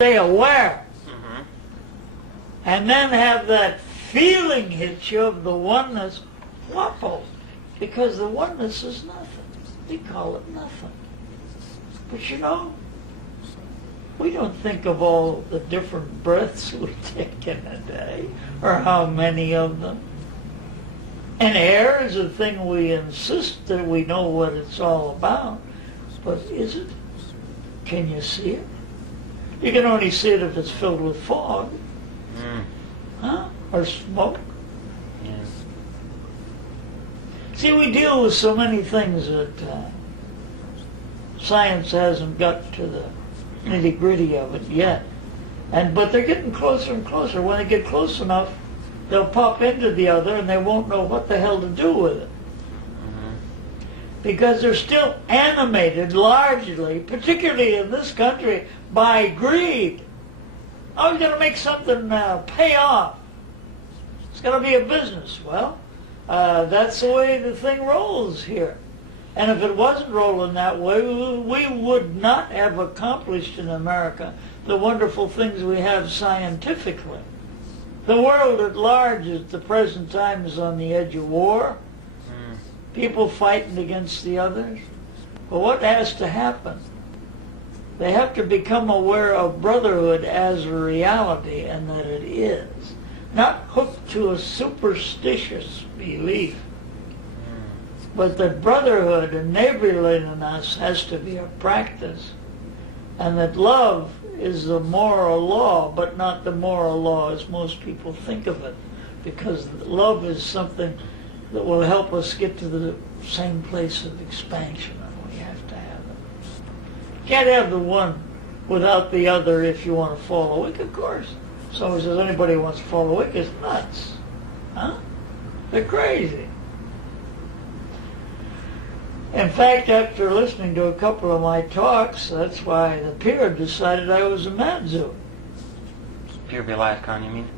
Stay aware. And then have that feeling hit you of the oneness wobble. Because the oneness is nothing. We call it nothing. But you know, we don't think of all the different breaths we take in a day, or how many of them. And air is a thing we insist that we know what it's all about. But is it? Can you see it? You can only see it if it's filled with fog. Huh? Or smoke. Yes. See, we deal with so many things that science hasn't got to the nitty-gritty of it yet. But they're getting closer and closer. When they get close enough, they'll pop into the other and they won't know what the hell to do with it. Because they're still animated largely, particularly in this country, by greed. I was going to make something pay off. It's going to be a business. Well, that's the way the thing rolls here. And if it wasn't rolling that way, we would not have accomplished in America the wonderful things we have scientifically. The world at large at the present time is on the edge of war. People fighting against the others. But what has to happen? They have to become aware of brotherhood as a reality, and that it is. Not hooked to a superstitious belief, but that brotherhood and neighborliness has to be a practice, and that love is the moral law, but not the moral law as most people think of it, because love is something that will help us get to the same place of expansion, and we have to have it. Can't have the one without the other if you want to fall awake, of course. Someone says anybody who wants to fall awake is nuts. Huh? They're crazy. In fact, after listening to a couple of my talks, that's why the peer decided I was a Madzu. Pure Vilayatkan, you mean?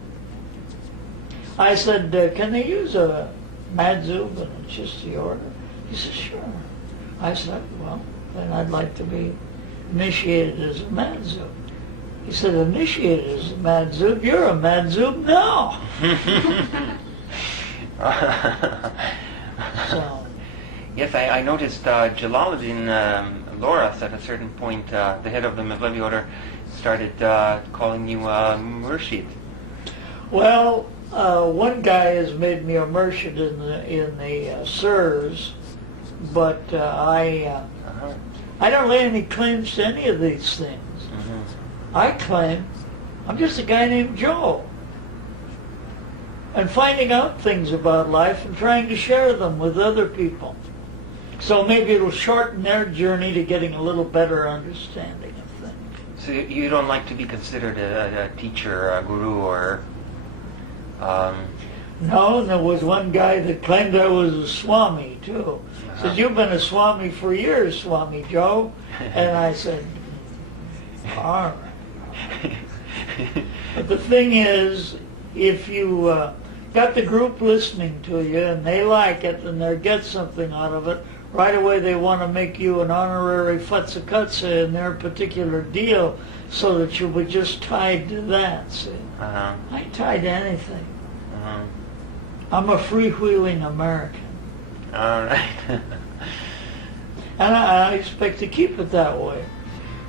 I said, can they use a Madzub and a Chisti order? He said, sure. I said, well, then I'd like to be initiated as a Madzub. He said, initiated as a Madzub? You're a Madzub now. So. Yes, I noticed Jalaluddin Loras at a certain point, the head of the Mevlevi order, started calling you Murshid. Well, one guy has made me a Murshid in the Sirs, but I don't lay any claims to any of these things. I claim I'm just a guy named Joe, and finding out things about life and trying to share them with other people. So maybe it'll shorten their journey to getting a little better understanding of things. So you don't like to be considered a teacher, a guru, or... No, and there was one guy that claimed I was a Swami, too. Said, you've been a Swami for years, Swami Joe. And I said, all right. But the thing is, if you got the group listening to you and they like it and they get something out of it, right away they want to make you an honorary Fatsakatsa in their particular deal so that you'll be just tied to that, see? I ain't tied to anything. I'm a freewheeling American. All right. And I expect to keep it that way.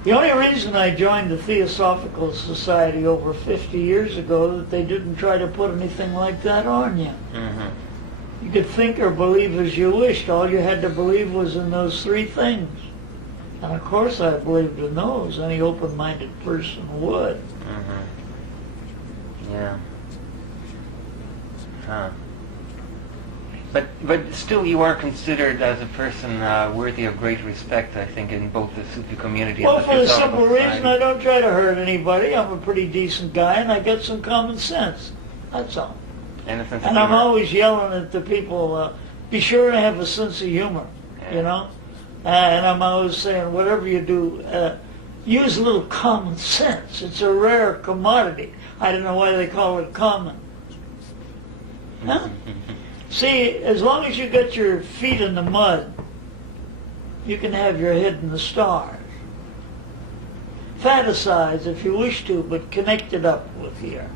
The only reason I joined the Theosophical Society over 50 years ago that they didn't try to put anything like that on you. You could think or believe as you wished. All you had to believe was in those three things. And of course I believed in those. Any open-minded person would. Yeah. Huh. But still you are considered as a person worthy of great respect, I think, in both the Sufi community and the Well, for the Theosophical simple Society. reason I don't try to hurt anybody. I'm a pretty decent guy and I get some common sense. That's all. And a sense of And I'm humor. always yelling at the people, be sure to have a sense of humor, you know? And I'm always saying, whatever you do, use a little common sense. It's a rare commodity. I don't know why they call it common. Huh? See, as long as you got your feet in the mud, you can have your head in the stars. fantasize if you wish to, but connect it up with here.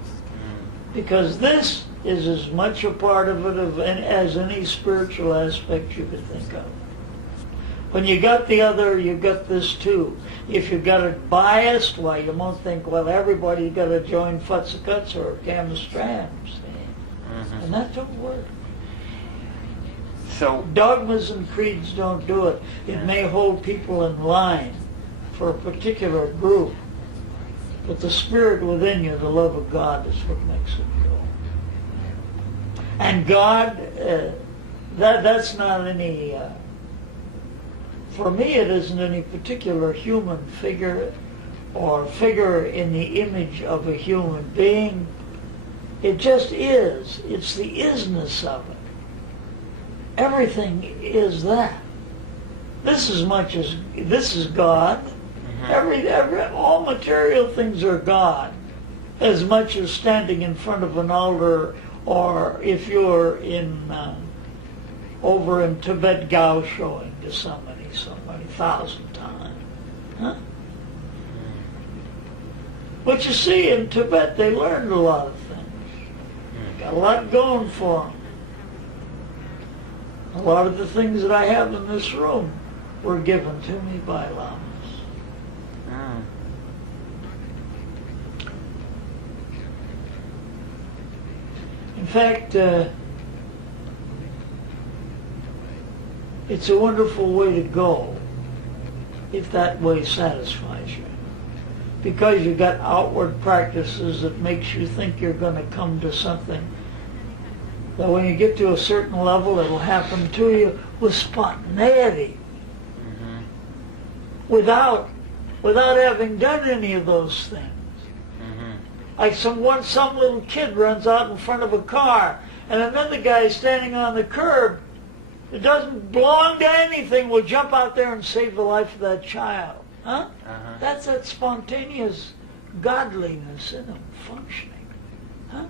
Because this is as much a part of it as any spiritual aspect you could think of. When you got the other, you got this too. If you got it biased, why, you won't think, well, everybody's got to join Futsakuts or Kamastram, see? And that don't work. So Dogmas and creeds don't do it. It may hold people in line for a particular group, but the spirit within you, the love of God, is what makes it go. And God, that's not any, for me it isn't any particular human figure or figure in the image of a human being. It just is. It's the isness of it. Everything is that. This is God. All material things are God, as much as standing in front of an altar, or if you're over in Tibet Gao showing to somebody 1,000 times. Huh? But you see, in Tibet they learned a lot of things. Got a lot going for them. A lot of the things that I have in this room were given to me by lamas. In fact, it's a wonderful way to go if that way satisfies you. Because you've got outward practices that makes you think you're going to come to something. But when you get to a certain level, it'll happen to you with spontaneity. Without having done any of those things. Like some little kid runs out in front of a car, and another guy standing on the curb that doesn't belong to anything will jump out there and save the life of that child. Huh? That's that spontaneous godliness in him functioning. Huh?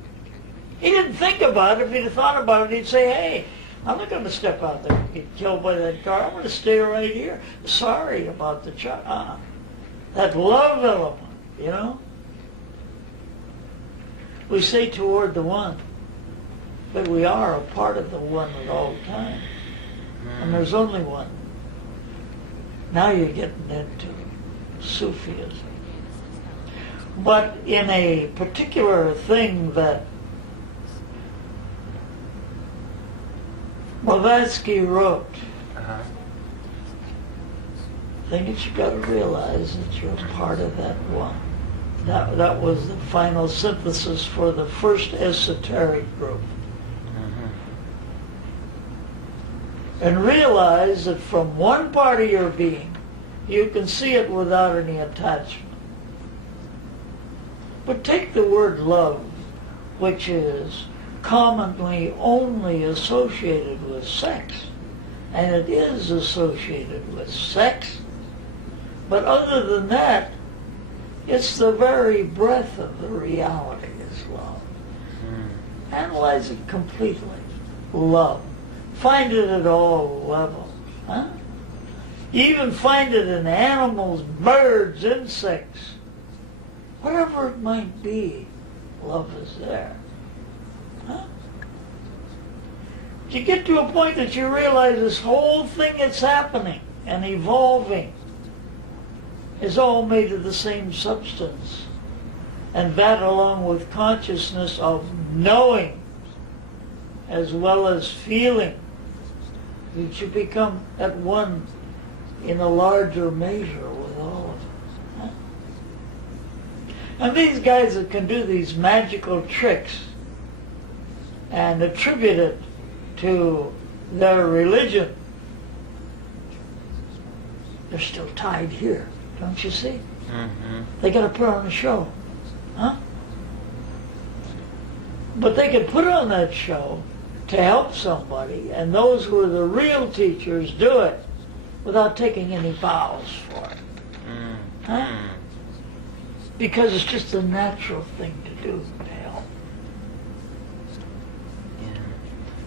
He didn't think about it. If he'd have thought about it, he'd say, hey, I'm not going to step out there and get killed by that car. I'm going to stay right here. Sorry about the child. That love element, you know? We say toward the one, but we are a part of the one at all times. And there's only one. Now you're getting into Sufism. But in a particular thing that Blavatsky wrote, the thing that you got to realize that you're part of that one. That was the final synthesis for the first esoteric group. And realize that from one part of your being, you can see it without any attachment. But take the word love, which is commonly only associated with sex, and it is associated with sex, but other than that, it's the very breath of the reality is love. Analyze it completely. Love. Find it at all levels. Huh? You even find it in animals, birds, insects. Whatever it might be, love is there. Huh? You get to a point that you realize this whole thing that's happening and evolving is all made of the same substance. And that, along with consciousness of knowing as well as feeling, that you become at one in a larger measure with all of it. Huh? And these guys that can do these magical tricks and attribute it to their religion, they're still tied here. Don't you see? They got to put on a show. Huh? But they can put on that show to help somebody, and those who are the real teachers do it without taking any vows for it. Huh? Because it's just a natural thing to do to help.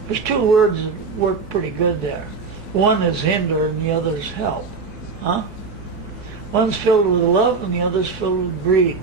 There's two words that work pretty good there. One is hinder and the other is help. Huh? One's filled with love and the other's filled with greed.